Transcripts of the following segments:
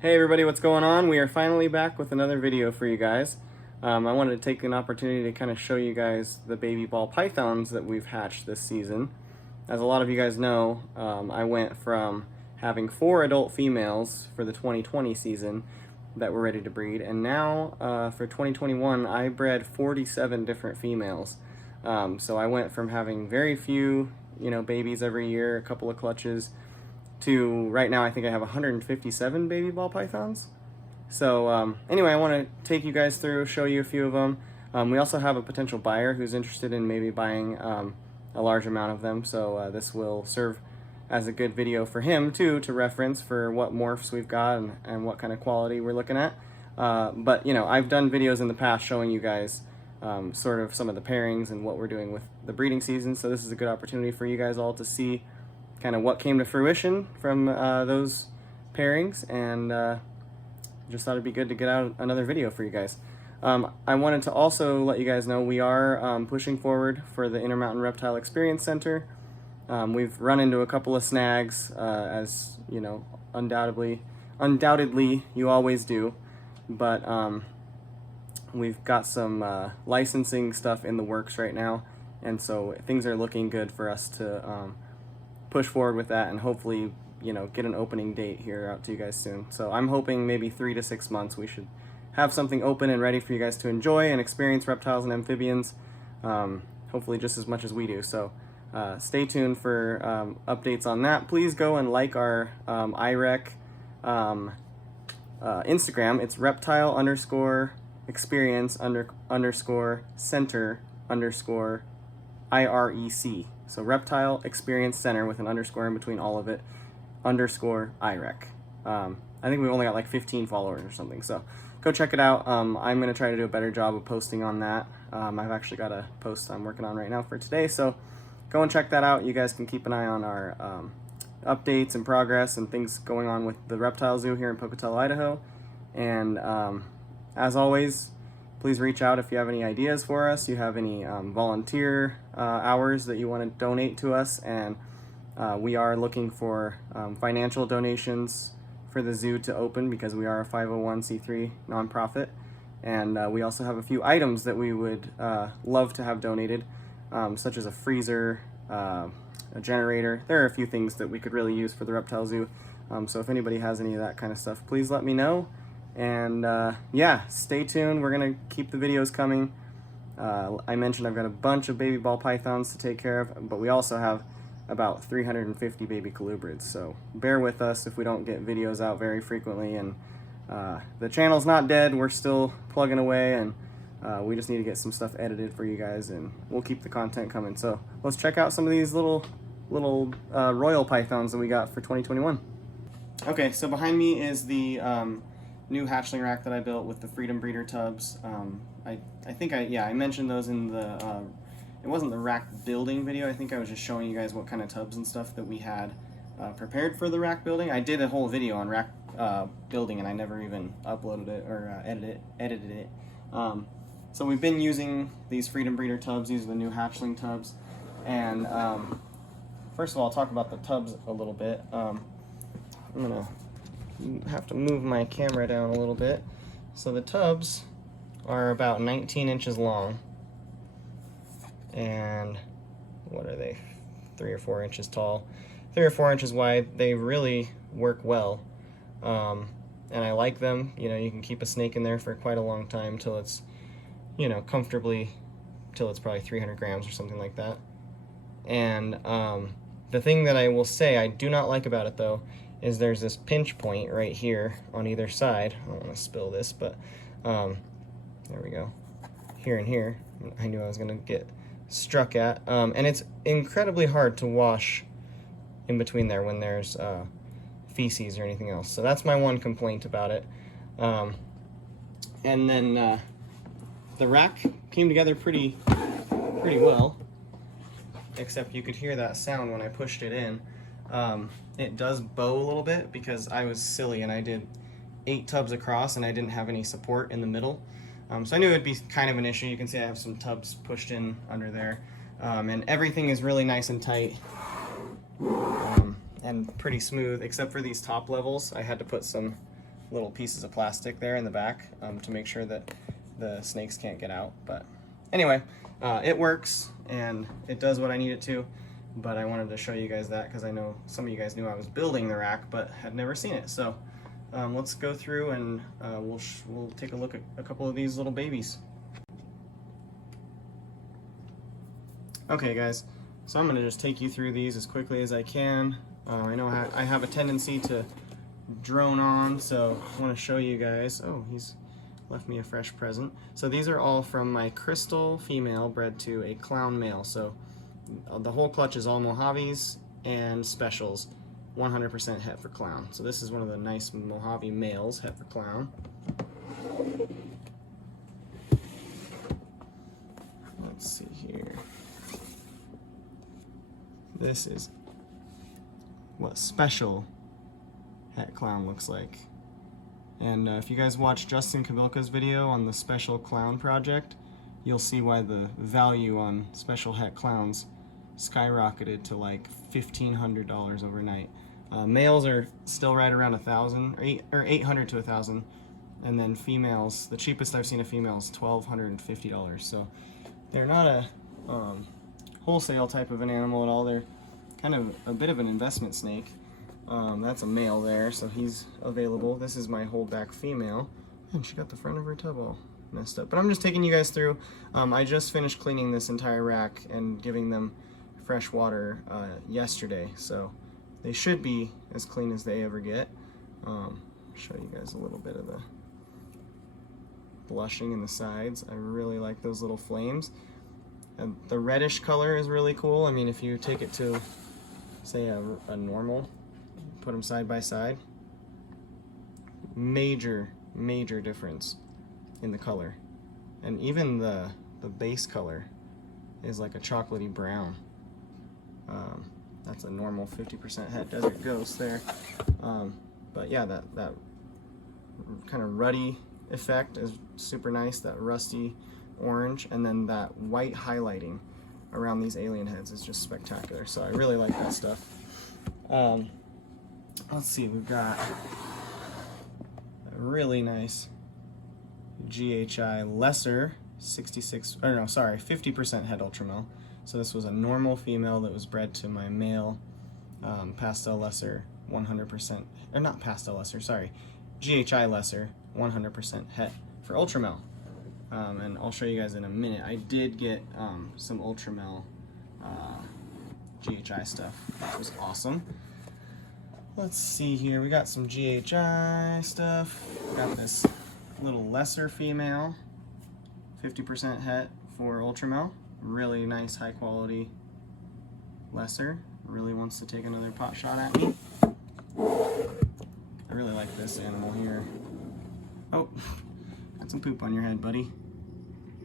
Hey everybody, what's going on? We are finally back with another video for you guys. I wanted to take an opportunity to kind of show you guys the baby ball pythons that we've hatched this season. As a lot of you guys know, I went from having 4 adult females for the 2020 season that were ready to breed, and now for 2021 I bred 47 different females. So I went from having very few, babies every year, a couple of clutches, to right now I think I have 157 baby ball pythons. So anyway, I want to take you guys through, show you a few of them. We also have a potential buyer who's interested in maybe buying a large amount of them, so this will serve as a good video for him too, to reference for what morphs we've got and what kind of quality we're looking at. But I've done videos in the past showing you guys sort of some of the pairings and what we're doing with the breeding season, so this is a good opportunity for you guys all to see kind of what came to fruition from those pairings, and just thought it'd be good to get out another video for you guys. I wanted to also let you guys know we are pushing forward for the Intermountain Reptile Experience Center. We've run into a couple of snags, as undoubtedly you always do, but we've got some licensing stuff in the works right now, and so things are looking good for us to push forward with that, and hopefully get an opening date here out to you guys soon. So I'm hoping maybe 3 to 6 months we should have something open and ready for you guys to enjoy and experience reptiles and amphibians, hopefully just as much as we do. So stay tuned for updates on that. Please go and like our iRec Instagram. It's reptile_experience_center_IREC. So Reptile Experience Center with an underscore in between all of it, _IREC. I think we've only got like 15 followers or something, so go check it out. I'm going to try to do a better job of posting on that. I've actually got a post I'm working on right now for today, so go and check that out. You guys can keep an eye on our updates and progress and things going on with the Reptile Zoo here in Pocatello, Idaho. And as always, please reach out if you have any ideas for us, you have any volunteer hours that you want to donate to us, and we are looking for financial donations for the zoo to open, because we are a 501c3 nonprofit, and we also have a few items that we would love to have donated, such as a freezer, a generator. There are a few things that we could really use for the Reptile Zoo, so if anybody has any of that kind of stuff, please let me know. And yeah, stay tuned. We're gonna keep the videos coming. I mentioned I've got a bunch of baby ball pythons to take care of, but we also have about 350 baby colubrids, so bear with us if we don't get videos out very frequently. And the channel's not dead, we're still plugging away, and we just need to get some stuff edited for you guys, and we'll keep the content coming. So let's check out some of these little royal pythons that we got for 2021. Okay, so behind me is the new hatchling rack that I built with the Freedom Breeder tubs. I think I mentioned those in the, it wasn't the rack building video. I think I was just showing you guys what kind of tubs and stuff that we had prepared for the rack building. I did a whole video on rack building, and I never even uploaded it or edited it. So we've been using these Freedom Breeder tubs. These are the new hatchling tubs. And first of all, I'll talk about the tubs a little bit. I'm gonna have to move my camera down a little bit. So the tubs are about 19 inches long, and what are they, 3 or 4 inches tall, 3 or 4 inches wide. They really work well, and I like them. You can keep a snake in there for quite a long time till it's comfortably, till it's probably 300 grams or something like that. And the thing that I will say I do not like about it though is there's this pinch point right here on either side. I don't want to spill this, but there we go. here and here. I knew I was gonna get struck at. And it's incredibly hard to wash in between there when there's feces or anything else. So that's my one complaint about it. And then the rack came together pretty well, except you could hear that sound when I pushed it in. It does bow a little bit because I was silly and I did 8 tubs across and I didn't have any support in the middle. So I knew it would be kind of an issue. You can see I have some tubs pushed in under there. And everything is really nice and tight and pretty smooth, except for these top levels. I had to put some little pieces of plastic there in the back to make sure that the snakes can't get out. But anyway, it works and it does what I need it to. But I wanted to show you guys that because I know some of you guys knew I was building the rack but had never seen it. So let's go through and we'll take a look at a couple of these little babies. Okay guys, so I'm going to just take you through these as quickly as I can. I know I have a tendency to drone on, so I want to show you guys. Oh, he's left me a fresh present. So these are all from my crystal female bred to a clown male. So the whole clutch is all Mojaves and specials, 100% het for clown. So this is one of the nice Mojave males, het for clown. Let's see here. This is what special het clown looks like. And if you guys watch Justin Kabilka's video on the special clown project, you'll see why the value on special het clowns skyrocketed to like $1,500 overnight. Males are still right around 1,000 or 800 to 1,000, and then females, the cheapest I've seen a female is $1,250. So they're not a wholesale type of an animal at all. They're kind of a bit of an investment snake. That's a male there, so he's available. This is my holdback female, and she got the front of her tub all messed up. But I'm just taking you guys through. I just finished cleaning this entire rack and giving them fresh water yesterday, so they should be as clean as they ever get. Show you guys a little bit of the blushing in the sides. I really like those little flames. And the reddish color is really cool. I mean, if you take it to, say, a normal, put them side by side, major difference in the color. And even the base color is like a chocolatey brown. That's a normal 50% het desert ghost there. But yeah, that kind of ruddy effect is super nice, that rusty orange, and then that white highlighting around these alien heads is just spectacular. So I really like that stuff. Let's see, we've got a really nice GHI lesser 50% het ultramel. So this was a normal female that was bred to my male pastel lesser 100%, or not pastel lesser, sorry, GHI lesser 100% het for ultramel. And I'll show you guys in a minute. I did get some ultramel GHI stuff, which was awesome. Let's see here, we got some GHI stuff. Got this little lesser female, 50% het for ultramel. Really nice, high quality lesser. Really wants to take another pot shot at me. I really like this animal here. Oh, got some poop on your head, buddy.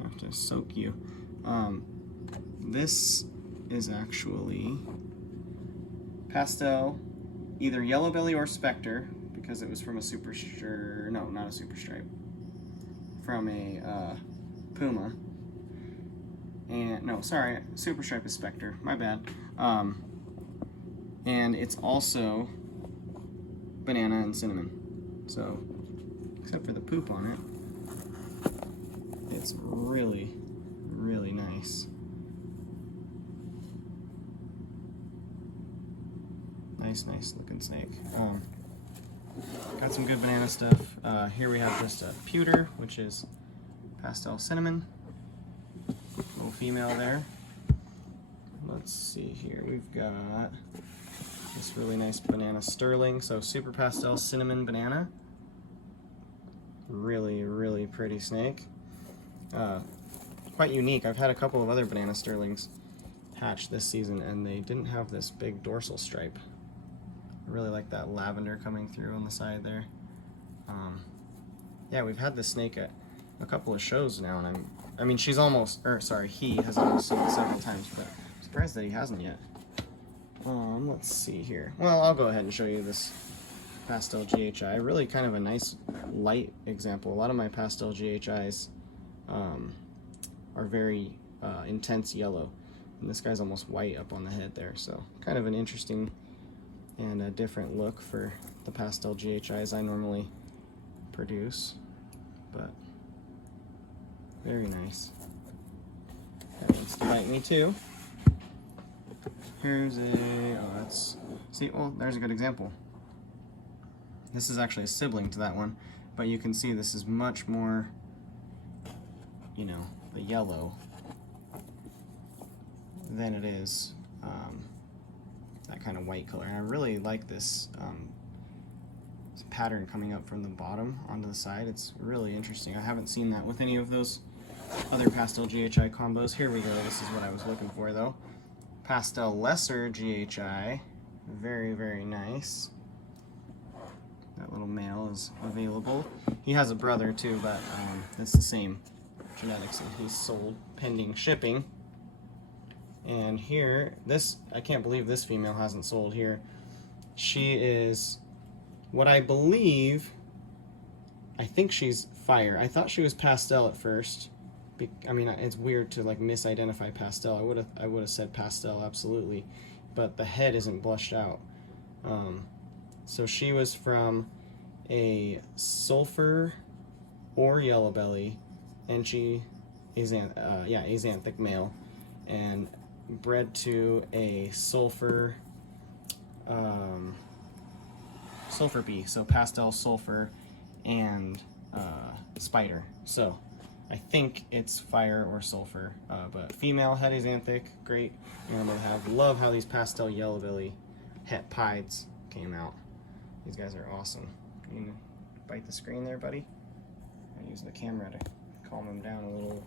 I have to soak you. This is actually pastel, either yellow belly or specter, because it was from a super stripe. No, not a super stripe. From a puma. And no, sorry, super stripe is specter. My bad. And it's also banana and cinnamon. So, except for the poop on it, it's really nice. Nice looking snake. Got some good banana stuff. Here we have just a pewter, which is pastel cinnamon. Little female there. Let's see here. We've got this really nice banana sterling. So super pastel cinnamon banana. Really pretty snake. quite unique. I've had a couple of other banana sterlings hatch this season, and they didn't have this big dorsal stripe. I really like that lavender coming through on the side there. Yeah, we've had this snake at a couple of shows now, and I mean, she's almost, or sorry, he has almost sold several times, but I'm surprised that he hasn't yet. Let's see here. Well, I'll go ahead and show you this pastel GHI. Really kind of a nice light example. A lot of my pastel GHIs are very intense yellow, and this guy's almost white up on the head there, so kind of an interesting and a different look for the pastel GHIs I normally produce, but very nice. That wants to bite me too. Here's a, oh, that's, see, well, there's a good example. This is actually a sibling to that one, but you can see this is much more, you know, the yellow than it is that kind of white color. And I really like this pattern coming up from the bottom onto the side. It's really interesting. I haven't seen that with any of those other pastel GHI combos. Here we go. This is what I was looking for though. Pastel lesser GHI. Very, very nice. That little male is available. He has a brother too, but it's the same genetics, and he's sold pending shipping. And here, this, I can't believe this female hasn't sold here. She is what I believe, I think she's fire. I thought she was pastel at first. I mean, it's weird to like misidentify pastel. I would have said pastel absolutely, but the head isn't blushed out. So she was from a sulfur or yellow belly, and she is axanthic male, and bred to a sulfur bee, so pastel sulfur and spider. So I think it's fire or sulfur, but female het axanthic, great animal to have. Love how these pastel yellow belly het pieds came out. These guys are awesome. You can bite the screen there, buddy. I use the camera to calm him down a little.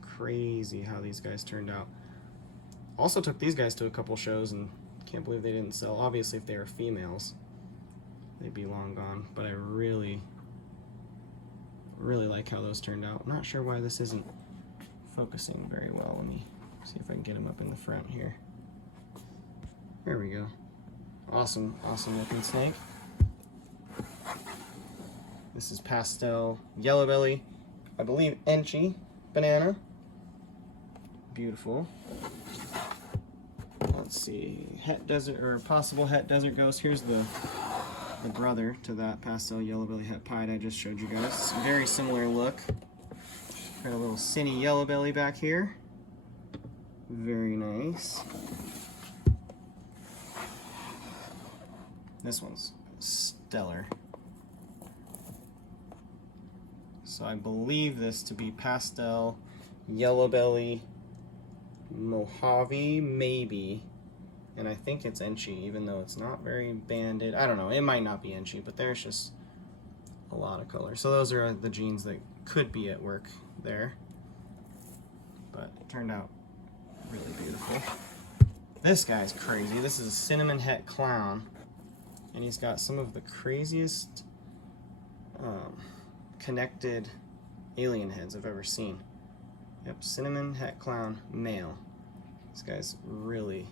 Crazy how these guys turned out. Also took these guys to a couple shows and can't believe they didn't sell. Obviously, if they were females, they'd be long gone, but I really like how those turned out. I'm not sure why this isn't focusing very well. Let me see if I can get him up in the front here. There we go. Awesome, awesome looking snake. This is pastel yellow belly, I believe Enchi banana. Beautiful. Let's see, het desert, or possible het desert ghost. Here's the brother to that pastel yellow belly het pied I just showed you guys. Very similar look. Got a little cinny yellow belly back here. Very nice. This one's stellar. So I believe this to be pastel yellow belly Mojave, maybe, and I think it's Enchi, even though it's not very banded. I don't know, it might not be Enchi, but there's just a lot of color. So those are the genes that could be at work there, but it turned out really beautiful. This guy's crazy. This is a cinnamon het clown, and he's got some of the craziest connected alien heads I've ever seen. Yep, cinnamon het clown male. This guy's really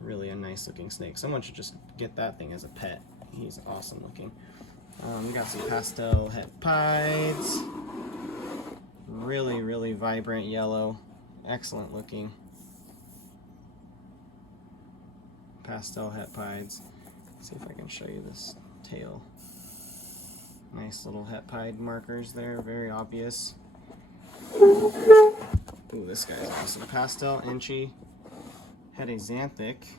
a nice looking snake. Someone should just get that thing as a pet. He's awesome looking. We got some pastel het pieds. Really vibrant yellow. Excellent looking. Pastel het pieds. Let's see if I can show you this tail. Nice little het pied markers there, very obvious. Ooh, this guy's awesome. Pastel Enchi het axanthic.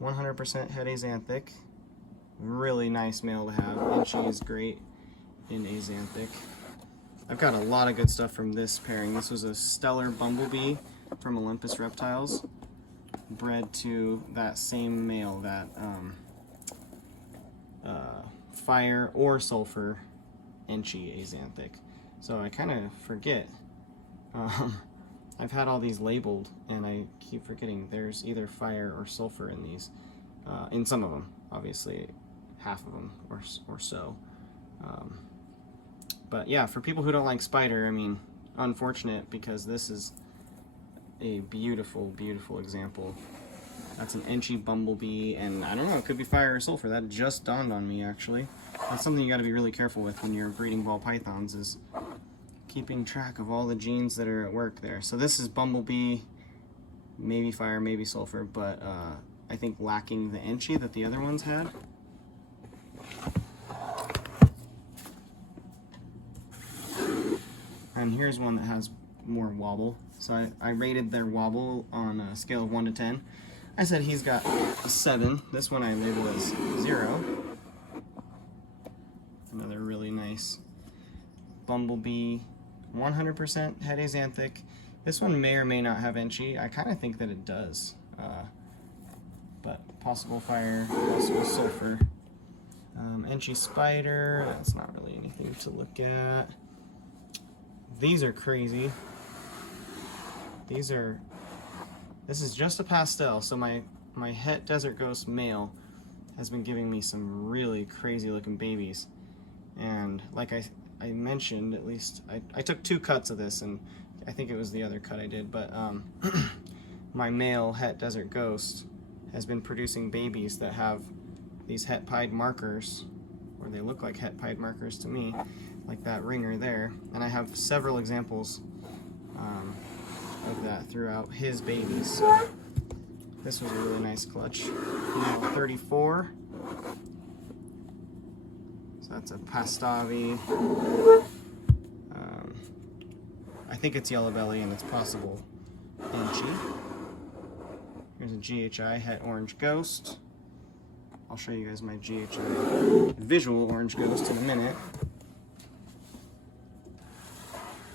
100% het axanthic. Really nice male to have. Enchi is great in axanthic. I've got a lot of good stuff from this pairing. This was a stellar Bumble Bee from Olympus Reptiles, bred to that same male, that fire or sulfur Enchy Axanthic. So I kind of forget. I've had all these labeled, and I keep forgetting there's either fire or sulfur in these. In some of them, obviously, half of them or so. But yeah, for people who don't like spider, I mean, unfortunate, because this is a beautiful, beautiful example. That's an Enchy Bumble Bee, and I don't know, it could be fire or sulfur. That just dawned on me, actually. That's something you got to be really careful with when you're breeding ball pythons, is keeping track of all the genes that are at work there. So this is Bumble Bee, maybe fire, maybe sulfur, but I think lacking the Enchy that the other ones had. And here's one that has more wobble. So I rated their wobble on a scale of 1 to 10. I said he's got a 7. This one I labeled as 0. Another really nice Bumblebee, 100% head axanthic. This one may or may not have Enchy. I kind of think that it does. But possible fire, possible sulfur. Enchy spider, that's not really anything to look at. These are crazy. This is just a pastel, so my Het Desert Ghost male has been giving me some really crazy looking babies. And like I mentioned, at least, I took 2 cuts of this, and I think it was the other cut I did, but my male Het Desert Ghost has been producing babies that have these het pied markers, or they look like het pied markers to me, like that ringer there. And I have several examples of that throughout his babies. So this was a really nice clutch. Now 34. So that's a Pastavi. I think it's yellow belly, and it's possible Enchy. Here's a GHI Het Orange Ghost. I'll show you guys my GHI visual orange ghost in a minute.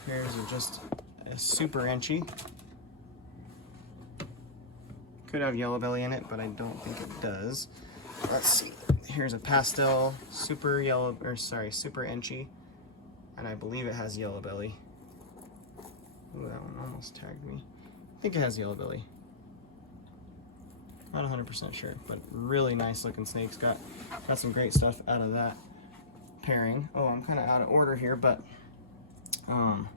Here's just a super Enchy. Could have yellow belly in it, but I don't think it does. Let's see. Here's a pastel super super Enchy, and I believe it has yellow belly. Ooh, that one almost tagged me. I think it has yellow belly. Not 100% sure, but really nice looking snakes. Got some great stuff out of that pairing. Oh, I'm kind of out of order here, but I'm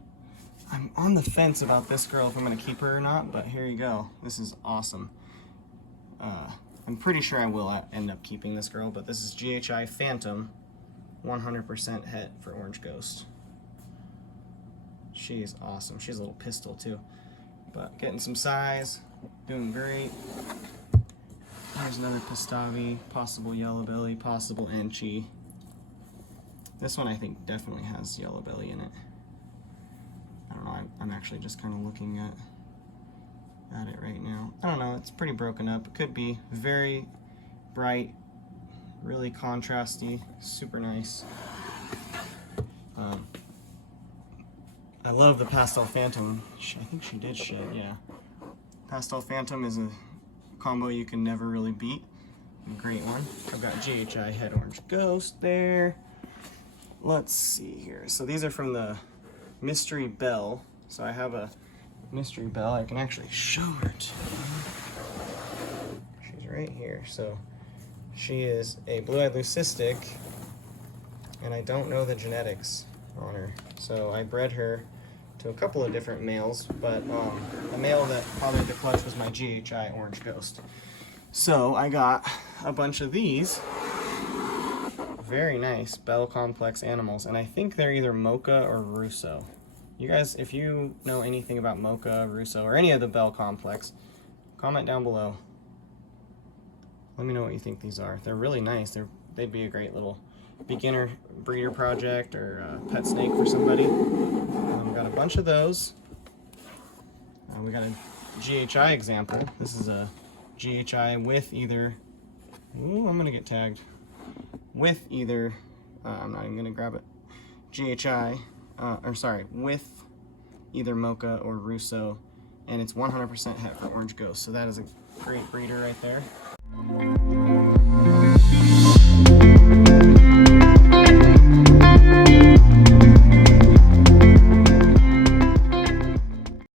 on the fence about this girl, if I'm going to keep her or not, but here you go. This is awesome. I'm pretty sure I will end up keeping this girl, but this is GHI Phantom, 100% het for Orange Ghost. She is awesome. She's a little pistol too, but getting some size, doing great. Here's another Pastavi, possible yellow belly, possible Enchy. This one I think definitely has yellow belly in it. I don't know, I'm actually just kind of looking at it right now. I don't know, it's pretty broken up. It could be very bright, really contrasty, super nice. I love the Pastel Phantom. I think she did shed, yeah. Pastel Phantom is a combo you can never really beat. A great one. I've got GHI Het Orange Ghost there. Let's see here. So these are from the Mystery Belle. So I have a Mystery Belle. I can actually show her to you. She's right here. So she is a blue-eyed leucistic, and I don't know the genetics on her. So I bred her to a couple of different males, but the male that probably the clutch was my GHI Orange Ghost. So I got a bunch of these very nice Bell Complex animals, and I think they're either Mocha or Russo. You guys, if you know anything about Mocha, Russo, or any of the Bell Complex, comment down below. Let me know what you think these are. They're really nice. They'd be a great little beginner breeder project or pet snake for somebody. We got a bunch of those. We got a GHI example. This is a GHI with either, ooh, I'm gonna get tagged. With either, I'm not even gonna grab it. GHI, with either Mocha or Russo, and it's 100% het for Orange Ghost. So that is a great breeder right there.